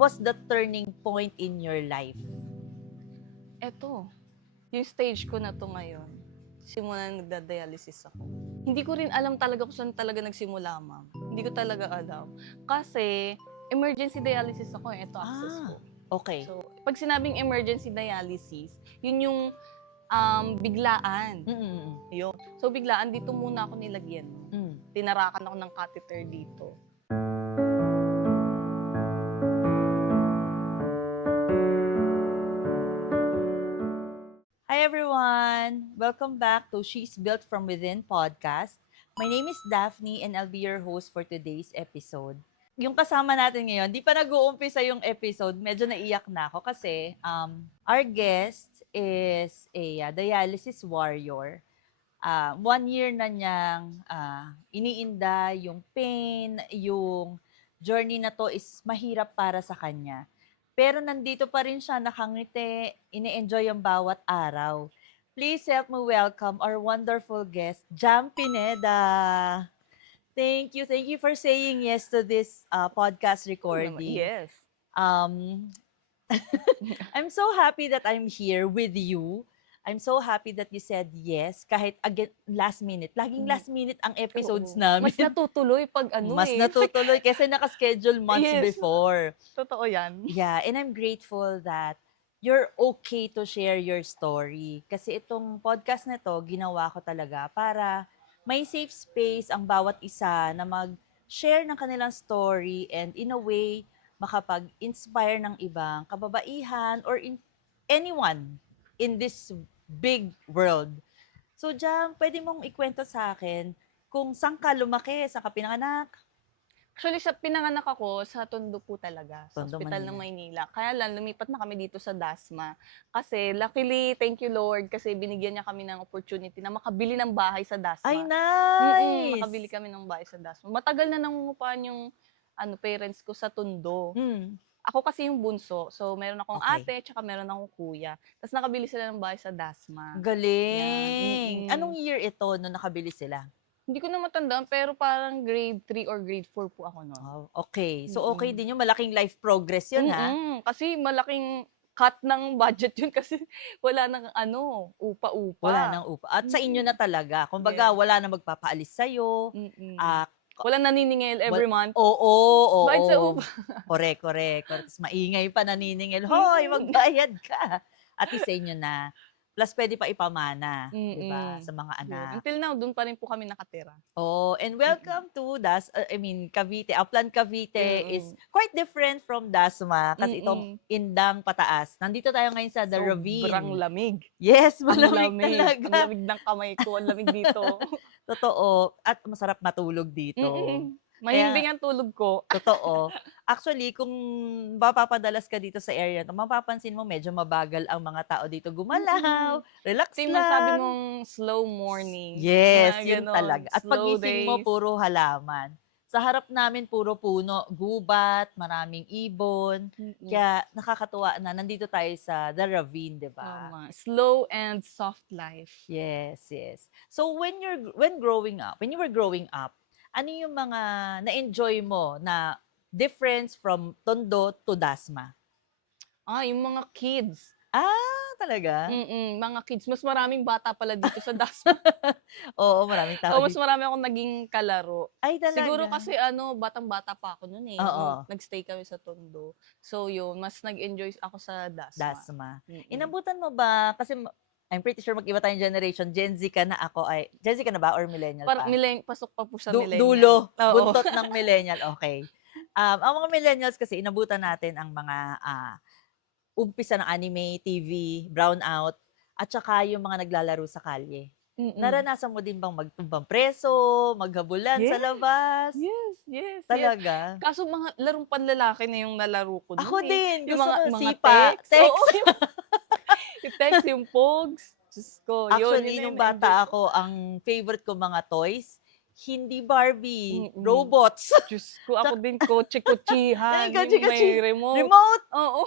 was the turning point in your life? Eto, yung stage ko na to ngayon, simula na nagda-dialysis ako. Hindi ko rin alam talaga kung saan talaga nagsimula, ma'am. Hindi ko talaga alam. Kasi, emergency dialysis ako, eto access ko. Okay. So, pag sinabing emergency dialysis, yun yung biglaan. Yun. So, biglaan, dito muna ako nilagyan. Tinarakan ako ng catheter dito. Hi everyone! Welcome back to She's Built From Within podcast. My name is Daphne and I'll be your host for today's episode. Yung kasama natin ngayon, di pa nag-uumpisa yung episode, medyo naiyak na ako kasi our guest is a dialysis warrior. 1 year na niyang iniinda yung pain, yung journey na to is mahirap para sa kanya. Pero nandito pa rin siya, nakangiti, ini-enjoy ang bawat araw. Please help me welcome our wonderful guest, Jam Pineda. Thank you for saying yes to this podcast recording. Yes. I'm so happy that I'm here with you. I'm so happy that you said yes kahit again last minute. Laging last minute ang episodes namin. Mas natutuloy pag Mas natutuloy kasi naka-schedule months Yes. before. Totoo yan. Yeah, and I'm grateful that you're okay to share your story. Kasi itong podcast na to, ginawa ko talaga para may safe space ang bawat isa na mag-share ng kanilang story and in a way, makapag-inspire ng ibang kababaihan or anyone in this big world. So, Jam, pwede mong ikwento sa akin kung saan ka lumaki, saan ka pinanganak? Actually, sa pinanganak ako, sa Tondo po talaga, sa Tondo, Hospital Manila. ng Maynila. Kaya lang, lumipat na kami dito sa Dasma. Kasi, luckily, thank you Lord, kasi binigyan niya kami ng opportunity na makabili ng bahay sa Dasma. Ay, nice! Makabili kami ng bahay sa Dasma. Matagal na nangungupahan yung parents ko sa Tondo. Ako kasi yung bunso, so meron akong Okay. ate, tsaka meron akong kuya. Tapos nakabili sila ng bahay sa Dasma. Galing! Yan. Anong year ito nung nakabili sila? Hindi ko na matandaan, pero parang grade 3 or grade 4 po ako noon. Oh, okay. So, okay din yung malaking life progress yun, ha? Kasi malaking cut ng budget yun kasi wala nang upa-upa. Wala nang upa. At sa inyo na talaga. Kumbaga, Yes. wala na magpapaalis sa'yo. Walang naniningil every month. Oo. Bayad sa upa. Correct. Tapos maingay pa naniningil. Hoy, magbayad ka. At least sa inyo na. Plus, pwede pa ipamana, di ba? Sa mga anak. Until now, doon pa rin po kami nakatira. Oh, and welcome to Cavite. Upland Cavite is quite different from Dasma kasi itong Indang Pataas. Nandito tayo ngayon sa The Ravine. Sobrang lamig. Yes, Ang malamig talaga. Ang lamig ng kamay ko. Ang lamig dito. Totoo. At masarap matulog dito. Mahimbing ang tulog ko. Totoo. Actually, kung mapapadalas ka dito sa area, mapapansin mo medyo mabagal ang mga tao dito gumalaw. Relax Kasi lang. masabi mong slow morning. Yes, Mga yun ganon, talaga. At slow pagising mo, days. puro halaman. Sa harap namin, puro puno, gubat, maraming ibon. Kaya nakakatuwa na nandito tayo sa The Ravine, di ba? Tama. Slow and soft life. Yes. So when you were growing up, ano yung mga na-enjoy mo na difference from Tondo to Dasma? Yung mga kids. Talaga? Mga kids. Mas maraming bata pala dito sa Dasma. Oo, maraming tao Mas dito. marami akong naging kalaro. Ay, talaga? Siguro kasi batang-bata pa ako noon eh. Oo. Nag-stay kami sa Tondo. So yun, mas nag-enjoy ako sa Dasma. Dasma. Inabutan mo ba, kasi I'm pretty sure mag-iba tayong generation, Gen Z ka na Gen Z ka na ba or millennial pa? Pasok pa po sa millennial. Dulo, Oo. buntot ng millennial, okay. Ang mga millennials kasi, inabutan natin ang mga umpisa ng anime, TV, brownout, at saka yung mga naglalaro sa kalye. Naranasan mo din bang magtumbang preso, maghabulan sa labas? Yes. Talaga? Kaso mga larong panlalaki na yung nalaro ko. Ako din. Yung Gusto mga ko sipa. text. Oo, yung text, yung pogs. Diyos ko. Actually, yun nung bata ako, ang favorite ko mga toys, hindi Barbie, robots. Diyos ko, ako din kotse-kotsihan. Kotse-kotsi. May remote. Remote! Oo.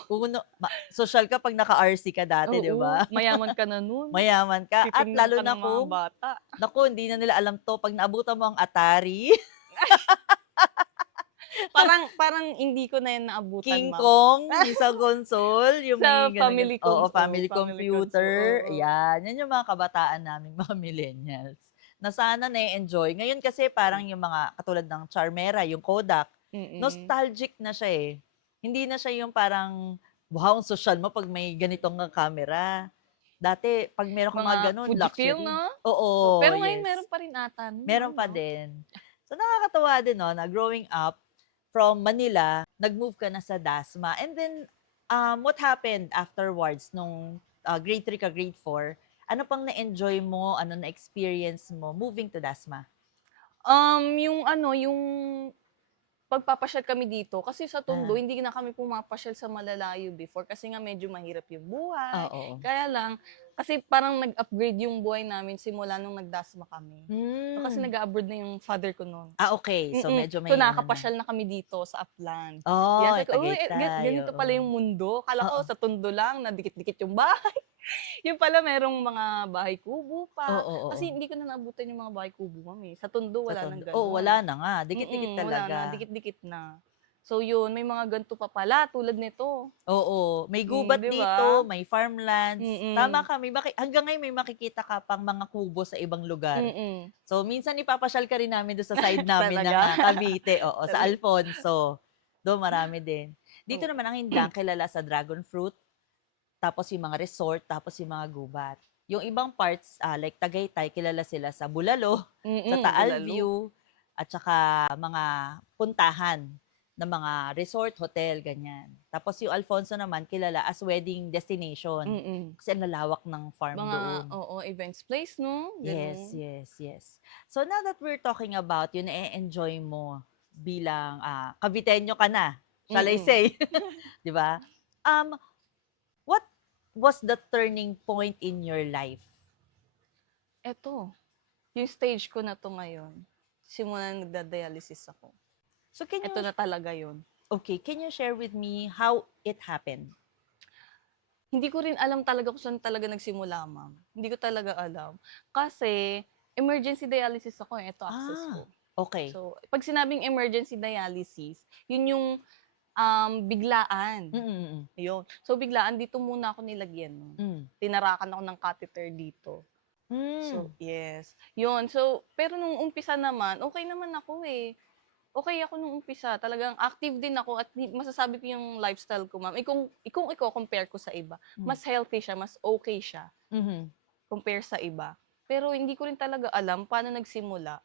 Social ka pag naka-RC ka dati, di ba? Mayaman ka na nun. Mayaman ka. At Titingnan lalo ka na ng mga bata. Naku, hindi na nila alam to. Pag naabutan mo ang Atari, Parang hindi ko na yan naabutan, King ma'am. Kong, yung sa console, yung may Sa gano'n family oo, console, family family console, computer, oo. yan. Yan yung mga kabataan naming mga millennials, na sana na-e-enjoy. Ngayon kasi parang yung mga katulad ng Charmera, yung Kodak, Mm. nostalgic na siya, eh. Hindi na siya yung parang, wow, ang sosyal mo 'pag may ganitong kang camera. Dati 'pag meron kang Mga mga gano'n, Fujifilm, luxury. 'no? Oh, Oo, pero ngayon yes. meron pa rin ata nun, 'no, Meron pa 'no? din. So, nakakatuwa din 'no, na growing up from Manila, nag-move ka na sa Dasma and then, what happened afterwards nung, grade 3 ka, grade 4? Ano pang na-enjoy mo, ano na-experience mo moving to Dasma? Yung ano, yung pagpapasyal kami dito kasi sa Tondo Ah, hindi na kami pumapasyal sa malalayo before kasi nga medyo mahirap yung buhay. oo. Kaya lang, kasi parang nag-upgrade yung buhay namin simula nung nagdasma kami. So, kasi Hmm. nag-a-abroad na yung father ko nun. Okay. So, medyo So, may ano na. nakakapasyal na kami dito sa Upland. Yan, Oh, sabi ko, "Uy, Tagaytay, ganito oo. pala yung mundo. Akala ko Oo. sa Tondo lang na dikit-dikit yung bahay." Yun pala merong mga bahay kubo pa. Oo, oo. Kasi hindi ko na naabutan yung mga bahay kubo, ma'am, eh. Sa Tondo Sa wala ng Tondo oo, gano'n. wala na nga, dikit-dikit Wala na, talaga. dikit-dikit na. So yun, may mga ganito pa pala tulad nito. Oo, may gubat 'Di dito, ba? may farmlands. Tama Mm, ka, hanggang ngayon may makikita ka pang mga kubo sa ibang lugar. mm. So, minsan ipapasyal ka rin namin do'n sa side namin ng, Talaga? Cavite, oo, sa Talaga? Alfonso. Do'n marami din. Dito Oo. naman ang Hinlang kilala sa dragon fruit, tapos yung mga resort, tapos yung mga gubat. Yung ibang parts, like Tagaytay, kilala sila sa bulalo, sa Taal Bulalo. View, at saka mga puntahan ng mga resort, hotel, ganyan. Tapos yung Alfonso naman kilala as wedding destination, Mm. kasi ang lalawak ng farm Mga doon. oo, events place 'no, Yes, gano'n. yes, yes. So now that we're talking about yung na-e-enjoy mo bilang, Caviteño ka na, shall I Mm. say, 'di ba? Um, what was the turning point in your life? Eto, yung stage ko na 'to ngayon, simula nung nagda-dialysis ako. So can Eto you na talaga yun. okay, can you share with me how it happened? Hindi ko rin alam talaga kung saan talaga nagsimula, ma'am. Hindi ko talaga alam. Kasi emergency dialysis ako, eh, eto access Ah, ko. okay. So, 'pag sinabing emergency dialysis, yun yung, biglaan, Mm, mm. yun. So, biglaan dito muna ako nilagyan nun. Hmm. Tinarakan ako ng catheter dito. Hmm, So, yes, yun. So, pero nung umpisa naman, okey naman ako, eh. Okey ako nung umpisa, talagang active din ako at masasabi ko yung lifestyle ko, ma'am, kung iko-compare ko sa iba, hmm, mas healthy siya, mas okey siya mhm. compare sa iba. Pero hindi ko rin talaga alam paano nagsimula.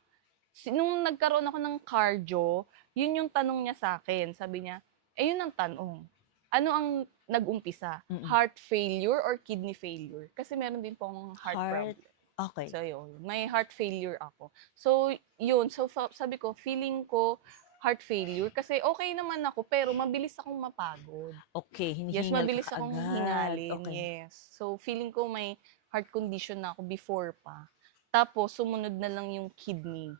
Nung nagkaroon ako ng cardio, yun yung tanong niya sa'kin, sabi niya, eh, yun ang tanong, ano ang nag-umpisa, Mm. heart failure or kidney failure? Kasi meron din po akong heart Heart, problem. okay. So yun, may heart failure ako. So yun, so sabi ko feeling ko heart failure kasi okey naman ako pero mabilis akong mapagod. Okay, Yes, hinihingal ka mabilis akong kaagad, hingalin, okay. yes. So feeling ko may heart condition na ako before pa. Tapos sumunod na lang yung kidney,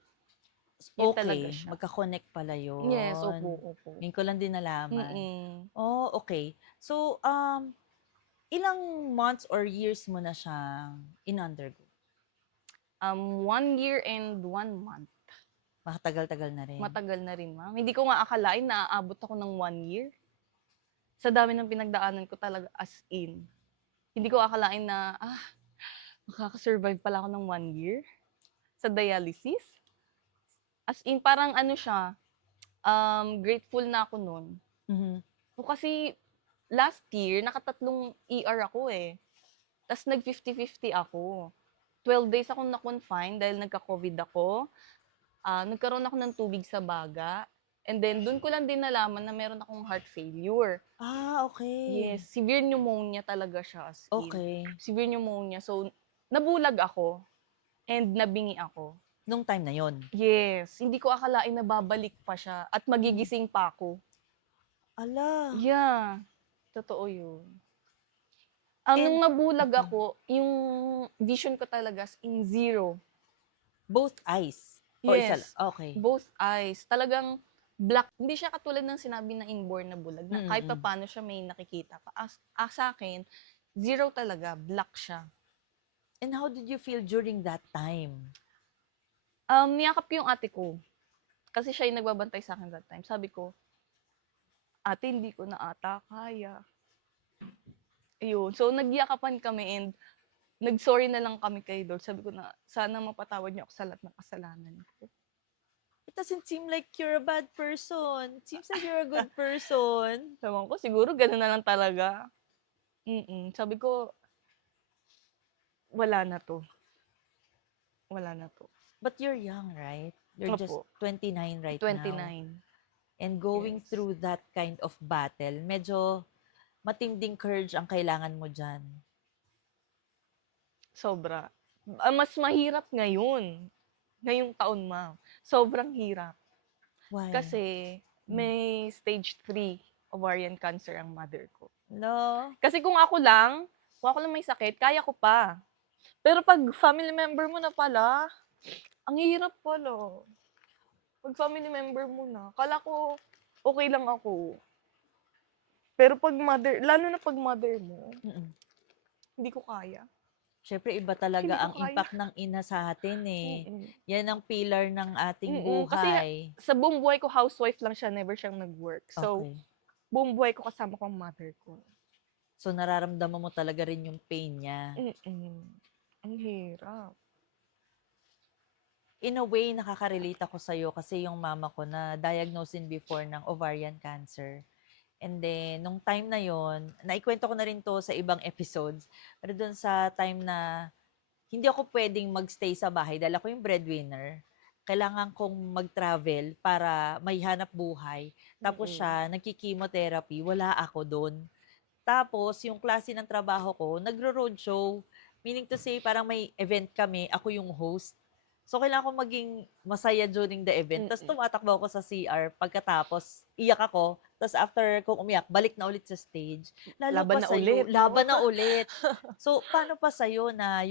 yun talaga Okay, siya. magka-connect pala Yes, opo, yun. opo. Ngayon ko lang din nalaman. Mm. Oh, okay. So, ilang months or years mo na siyang in-undergo? 1 year and 1 month. Matagal-tagal na rin? Matagal na rin, ma'am. Hindi ko nga akalain na aabot ako ng 1 year. Sa dami ng pinagdaanan ko talaga as in. Hindi ko akalain na, makaka-survive pala ako ng 1 year sa dialysis. As in parang ano siya, grateful na ako nun. Mhm. O kasi last year nakatatlong ER ako, eh, ta's nag 50-50 ako. 12 days akong na-confine dahil nagka-COVID ako, nagkaroon ako ng tubig sa baga, and then dun ko lang din nalaman na meron akong heart failure. Okay. Yes, severe pneumonia talaga siya as in. Okay. Severe pneumonia. So, nabulag ako and nabingi ako. Nung time na yon. Yes, hindi ko akalain na babalik pa siya at Hmm. magigising pa ako. Hala, Yeah, totoo yun. Nung and nabulag okay. ako, yung vision ko talaga as in zero. Both eyes o isa lang? Yes, Okay. both eyes. Talagang black. Hindi siya katulad ng sinabi na inborn na bulag na kahit Mm. papaano siya may nakikita ka. Sa'kin, zero talaga, black siya. And how did you feel during that time? Niyakap ko yung ate ko. Kasi siya yung nagbabantay sa akin that time. Sabi ko, ate, hindi ko na ata kaya. Ayun. So, nagyakapan kami and nag-sorry na lang kami kay Lord. Sabi ko na, sana mapatawad niyo ako sa lahat ng kasalanan ko. It doesn't seem like you're a bad person. It seems like you're a good person. Ewan ko, siguro gano'n na lang talaga. Sabi ko, wala na 'to. Wala na 'to. But you're young, right? You're just Opo, 29 right now. 29. And going Yes. through that kind of battle, medyo matinding courage ang kailangan mo dyan. Sobra. Mas mahirap ngayon. Ngayong taon, ma'am. Sobrang hirap. Why? Kasi may stage 3 ovarian cancer ang mother ko. No? Kasi kung ako lang may sakit, kaya ko pa. Pero 'pag family member mo na pala, ang hirap pala. 'Pag family member mo na, akala ko okey lang ako. Pero 'pag mother, lalo na 'pag mother mo, Mm. hindi ko kaya. Siyempre, iba Hindi talaga ko ang kaya. impact ng ina sa atin eh. Mm. Yan ang pillar ng ating Kasi buhay. sa buong buhay ko housewife lang siya, never siyang nag-work. So, Okay. buong buhay ko kasama ko ang mother ko. So, nararamdaman mo talaga rin yung pain niya. Ang hirap. In a way, nakaka-relate ako sa'yo kasi yung mama ko na diagnosed din before ng ovarian cancer. And then, nung time na yon, naikwento ko na rin to sa ibang episodes. Pero dun sa time na hindi ako pwedeng magstay sa bahay dahil ako yung breadwinner. Kailangan kong mag-travel para may hanap buhay. Tapos siya, nagki-chemotherapy, wala ako doon. Tapos, yung klase ng trabaho ko, nagro-roadshow. Meaning to say, parang may event kami, ako yung host. So, kailangan ko maging masaya during the event. Tapos, tumatakbo ako sa CR. Pagkatapos, iyak ako. Tapos, after kong umiyak, balik na ulit sa stage. Lalo Laban pa na sa'yo, ulit. laban na ulit. So, paano pa sa'yo na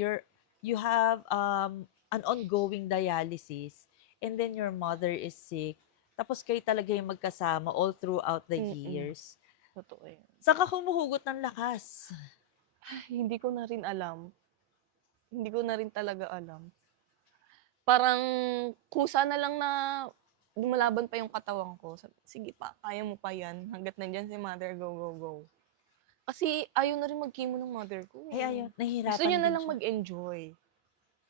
you have an ongoing dialysis and then your mother is sick. Tapos, kayo talaga yung magkasama all throughout the years. Totoo yan. Saan ka humuhugot ng lakas? Hindi ko na rin alam. Hindi ko na rin talaga alam. Parang kusa na lang na lumalaban pa yung katawan ko. Sabi, sige pa, kaya mo pa yan. Hanggat nandyan si mother, go, go, go. Kasi ayaw na rin mag-chemo ng mother ko. Ay, ayun, nahihirapan Gusto niya na din lang siya. mag-enjoy.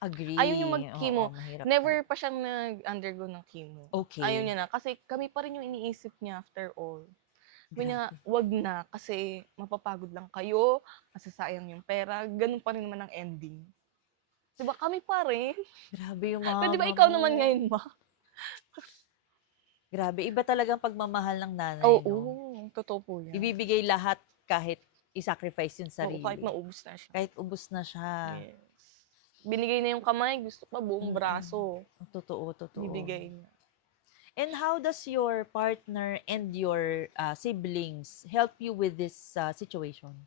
Agree. Ayaw niya mag-chemo. Oo, mahirap Never talaga. pa siyang nag-undergo ng chemo. Okay. Ayaw niya na. Kasi kami pa rin yung iniisip niya after all. Sabi niya, Grabe. wag na. Kasi mapapagod lang kayo. Masasayang yung pera. Ganun pa rin naman ang ending. Diba kami pa rin? Grabe yung Pero diba mama ikaw mo. naman ngayon, ma? Grabe, iba talagang pagmamahal ng nanay, Oo, no? totoo po yan. Ibibigay lahat kahit i-sacrifice yung Oo, sarili. kahit maubos na siya. Kahit ubos na siya. Yes. Binigay na yung kamay, gusto pa buong braso. Totoo. Bibigay niya. And how does your partner and your siblings help you with this situation?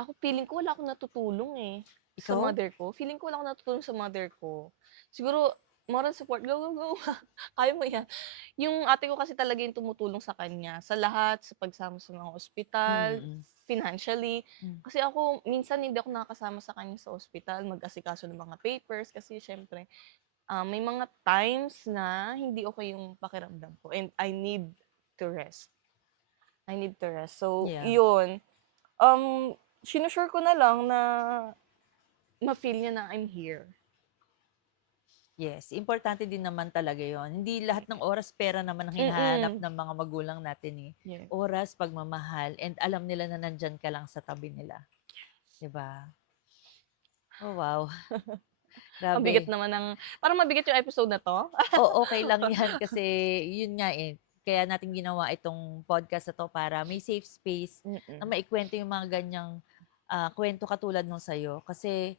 Ako, feeling ko wala akong natutulong eh. Sa Ikaw? mother ko. Feeling ko wala akong natutulong sa mother ko. Siguro, moral support, go, go, go. Kaya mo yan. Yung ate ko kasi talaga yung tumutulong sa kanya. Sa lahat, sa pagsama sa mga ospital, financially. Kasi ako, minsan hindi ako nakakasama sa kanya sa ospital, mag-asikaso ng mga papers. Kasi syempre, may mga times na hindi okay yung pakiramdam ko. And I need to rest. So, Yeah. yun. Sinusure ko na lang na ma-feel niya na I'm here. Yes, importante din naman talaga yon. Hindi lahat ng oras pera naman ang hinahanap ng mga magulang natin eh. Yeah. Oras, pagmamahal, and alam nila na nandyan ka lang sa tabi nila. Diba? Oh, wow. Ang Grabe. bigat naman ng, parang mabigat yung episode na to. Okay lang yan kasi yun nga eh. Kaya natin ginawa itong podcast na to para may safe space na maikwento yung mga ganyang kwento katulad nung sa'yo. Kasi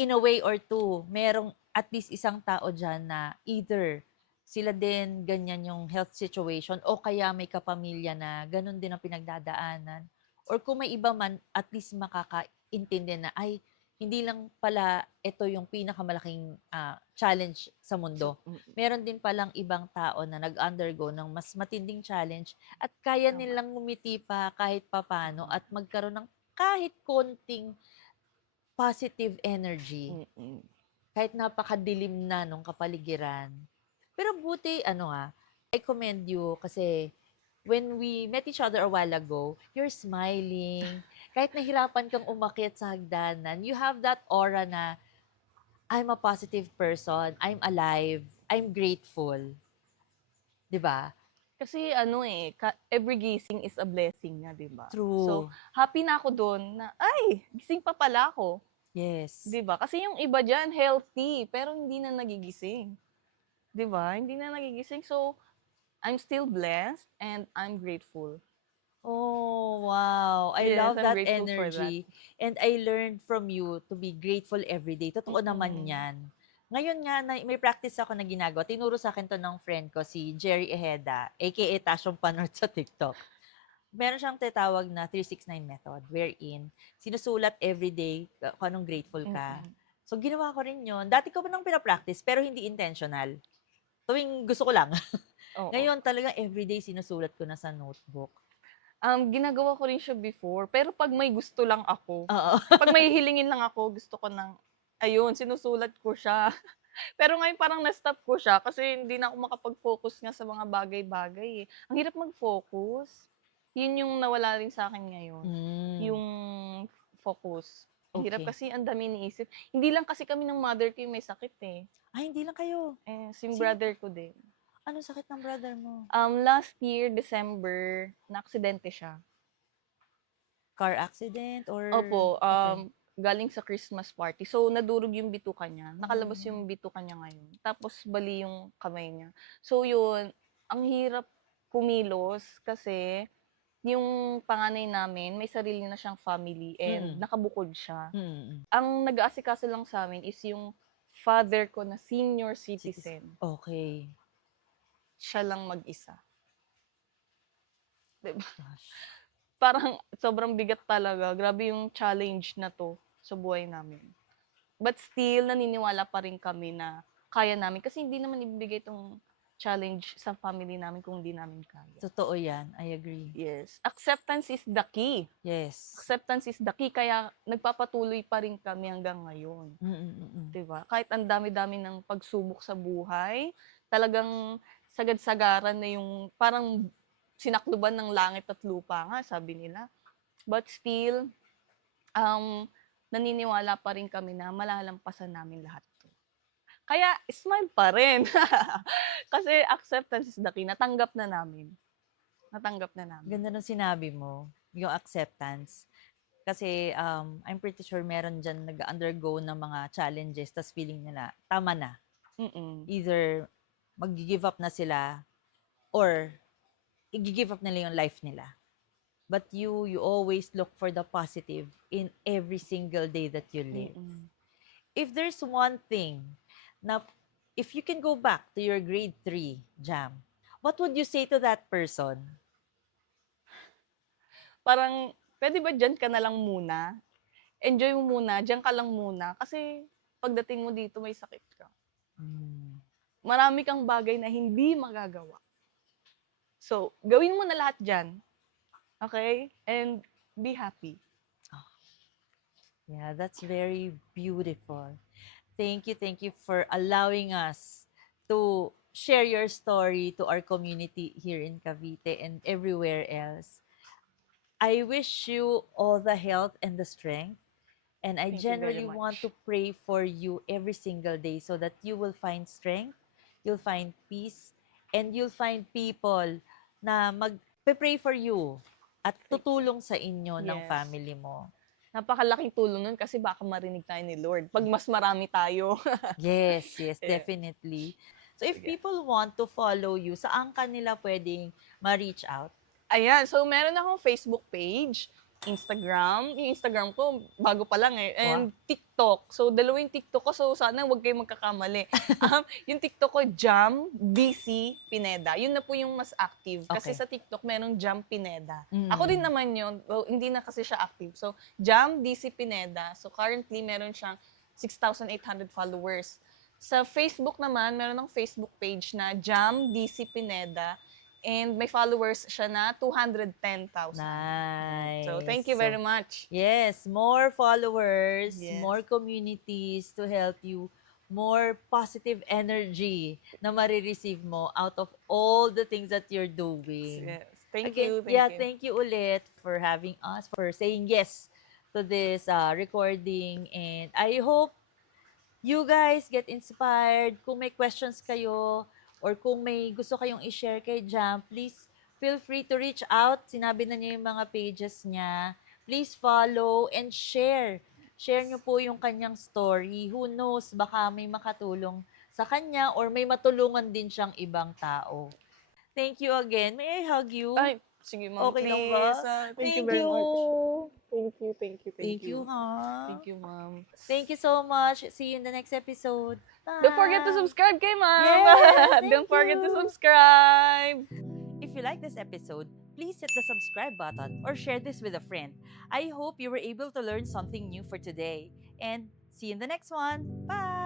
in a way or two, merong at least isang tao dyan na either sila din ganyan yung health situation o kaya may kapamilya na ganun din ang pinagdadaanan. Or kung may iba man, at least makakaintindi na ay hindi lang pala ito yung pinakamalaking challenge sa mundo. Meron din palang ibang tao na nag-undergo ng mas matinding challenge at kaya nilang ngumiti pa kahit papano at magkaroon ng kahit konting positive energy. Kahit napakadilim na nung kapaligiran. Pero buti, I commend you kasi when we met each other a while ago, you're smiling. Kahit nahirapan kang umakyat sa hagdanan, you have that aura na, I'm a positive person, I'm alive, I'm grateful. 'Di ba? Kasi every gising is a blessing nga, 'di ba? So, True. happy na ako doon na, ay, gising pa pala ako, Yes. 'di ba? Kasi yung iba diyan healthy, pero hindi na nagigising, 'di ba? Hindi na nagigising. So, I'm still blessed and I'm grateful. Oh, wow. I Yes, love I'm that grateful for that. energy. And I learned from you to be grateful every day. Totoo naman Mm. yan. Ngayon nga, may practice ako na ginagawa. Tinuro sa akin to ng friend ko, si Jerry Ejeda, aka Tashong Panort sa TikTok. Meron siyang tinatawag na 369 method, wherein sinusulat every day kung anong grateful ka. Mm. So, ginawa ko rin yun. Dati ko pa nang pinapractice, pero hindi intentional. Tuwing gusto ko lang. Oo. Ngayon, talagang everyday sinusulat ko na sa notebook. Ginagawa ko rin siya before, pero 'pag may gusto lang ako, Oo. 'pag may hihilingin lang ako, gusto ko ng ayun, sinusulat ko siya. Pero ngayon parang na-stop ko siya kasi hindi na ako makapag-focus nga sa mga bagay-bagay, eh. Ang hirap mag-focus. Yun yung nawala rin sa'kin ngayon, Hmm. yung focus. Ang hirap Okay. kasi ang dami iniisip. Hindi lang kasi kami ng mother ko yung may sakit, eh. Ay, hindi lang kayo. Yung Sino brother ko din. anong sakit ng brother mo? Last year, December, naaksidente siya. Car accident or Opo, okay. galing sa Christmas party. So, nadurog yung bituka niya. Nakalabas yung Hmm. bituka niya ngayon. Tapos, bali yung kamay niya. So, yun, ang hirap kumilos kasi yung panganay namin, may sarili na siyang family and Mm. nakabukod siya. Mm. Ang nag-aasikaso lang sa amin is yung father ko na senior citizen. Okay. Siya lang mag-isa. 'Di ba? Gosh. Parang sobrang bigat talaga. Grabe yung challenge na 'to sa buhay namin. But still, naniniwala pa rin kami na kaya namin kasi hindi naman ibibigay 'tong challenge sa family namin kung hindi namin kaya. Totoo 'yan, I agree. Yes, acceptance is the key. Yes. Acceptance is the key kaya nagpapatuloy pa rin kami hanggang ngayon, Mm. 'di ba? Kahit ang dami-dami ng pagsubok sa buhay, talagang sagad-sagaran na yung parang sinakluban ng langit at lupa nga sabi nila. But still, naniniwala pa rin kami na malalampasan namin lahat 'to. Kaya smile pa rin. Kasi acceptance is the key, natanggap na namin. Natanggap na namin. Ganda ng sinabi mo, yung acceptance. Kasi, I'm pretty sure meron diyan nag-undergo ng mga challenges ta's feeling nila tama na. Mm. Either maggi-give up na sila or igi-give up nila yung life nila. But you always look for the positive in every single day that you live. Mm. If there's one thing na if you can go back to your grade 3 Jam, what would you say to that person? Parang, puwede ba diyan ka na lang muna? Enjoy mo muna, diyan ka lang muna kasi pagdating mo dito may sakit ka. Hmm. Marami kang bagay na hindi magagawa. So, gawin mo na lahat diyan, okay? And be happy. Yeah, that's very beautiful. Thank you for allowing us to share your story to our community here in Cavite and everywhere else. I wish you all the health and the strength. And I Thank you very generally want much. to pray for you every single day so that you will find strength, you'll find peace, and you'll find people na mag-pray for you at tutulong sa inyo ng Yes. family mo. Napakalaking tulong nun kasi baka marinig tayo ni Lord 'pag mas marami tayo. Yes, Yeah. definitely. So if Sige. people want to follow you, saan kanila pwedeng ma-reach out? Ayan, so meron akong Facebook page, Instagram. Yung Instagram ko bago pa lang, eh, and TikTok. So, dalawa yung TikTok ko, so sana huwag kayong magkakamali. Yung TikTok ko, Jam DC Pineda. Yun na po yung mas active. Kasi Okay. sa TikTok, merong Jam Pineda. Mm. Ako din naman yun, well, hindi na kasi siya active. So, Jam DC Pineda. So, currently, meron siyang 6,800 followers. Sa Facebook naman, meron ng Facebook page na Jam DC Pineda. And may followers siya na 210,000. Nice. So, thank you very much. Yes, more followers, Yes. more communities to help you more positive energy na marireceive mo out of all the things that you're doing. Yes. Thank Again, you. yeah, thank you ulit for having us, for saying yes to this recording. And I hope you guys get inspired. Kung may questions kayo or kung may gusto kayong i-share kay Jam, please feel free to reach out. Sinabi na niya yung mga pages niya. Please follow and share. Share niyo po yung kanyang story. Who knows, baka may makatulong sa kanya or may matulungan din siyang ibang tao. Thank you again. May I hug you? Ay, sige ma'am, Okay lang please. ba? Thank you very much. Thank you. Thank you, ha? Thank you, ma'am. Thank you so much. See you in the next episode. Bye. Don't forget to subscribe kay ma'am. Yes, thank Don't forget to you. subscribe. If you like this episode, please hit the subscribe button or share this with a friend. I hope you were able to learn something new for today. And see you in the next one. Bye.